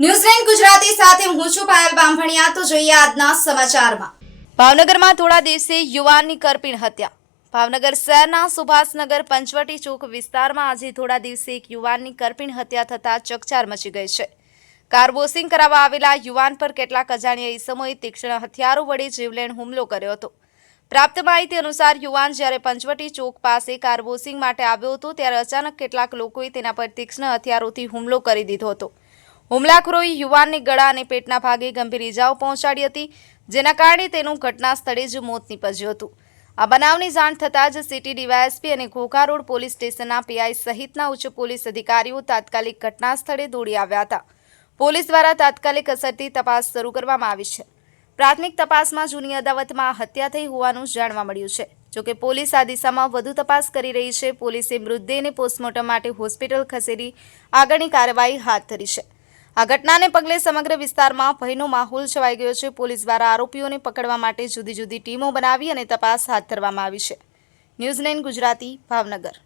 ન્યૂઝલેન્ડ ગુજરાતી સાથે હું છું પાયલ બામભણિયા। તો જોઈએ આજના સમાચારમાં। ભાવનગરમાં થોડા દિવસે યુવાનની કરપીણ હત્યા। ભાવનગર શહેરના સુભાષનગર પંચવટી ચોક વિસ્તારમાં આજે થોડા દિવસે એક યુવાનની કરપીણ હત્યા થતા ચકચાર મચી ગઈ છે। કાર વોશિંગ કરાવવા આવેલા યુવાન પર કેટલાક અજાણ્યા ઈસમોએ તીક્ષ્ણ હથિયારો વડે જીવલેણ હુમલો કર્યો હતો। પ્રાપ્ત માહિતી અનુસાર યુવાન જ્યારે પંચવટી ચોક પાસે કાર વોશિંગ માટે આવ્યો હતો ત્યારે અચાનક કેટલાક લોકોએ તેના પર તીક્ષ્ણ હથિયારોથી હુમલો કરી દીધો હતો। હુમલાખોરોએ યુવાનને ગળા અને પેટના ભાગે ગંભીર ઇજાઓ પહોંચાડી હતી, જેના કારણે તેનું ઘટના સ્થળે જ મોત નીપજ્યું હતું। આ બનાવની જાણ થતાં જ સિટી ડીવાયએસપી અને ઘોઘા રોડ પોલીસ સ્ટેશનના પીઆઈ સહિતના ઉચ્ચ પોલીસ અધિકારીઓ તાત્કાલિક ઘટના સ્થળે દોડી આવ્યા હતા। પોલીસ દ્વારા તાત્કાલિક અસરથી તપાસ શરૂ કરવામાં આવી છે। પ્રાથમિક તપાસમાં જૂની અદાવતમાં હત્યા થઈ હોવાનું જાણવા મળ્યું છે। જોકે પોલીસ આ દિશામાં વધુ તપાસ કરી રહી છે। પોલીસે મૃતદેહને પોસ્ટમોર્ટમ માટે હોસ્પિટલ ખસેડી આગળની કાર્યવાહી હાથ ધરી છે। આ ઘટનાને પગલે સમગ્ર વિસ્તારમાં ભયનો માહોલ છવાઈ ગયો છે। પોલીસ દ્વારા આરોપીઓને પકડવા માટે જુદી જુદી ટીમો બનાવી અને તપાસ હાથ ધરવામાં આવી છે। ન્યૂઝલેન્ડ ગુજરાતી, ભાવનગર।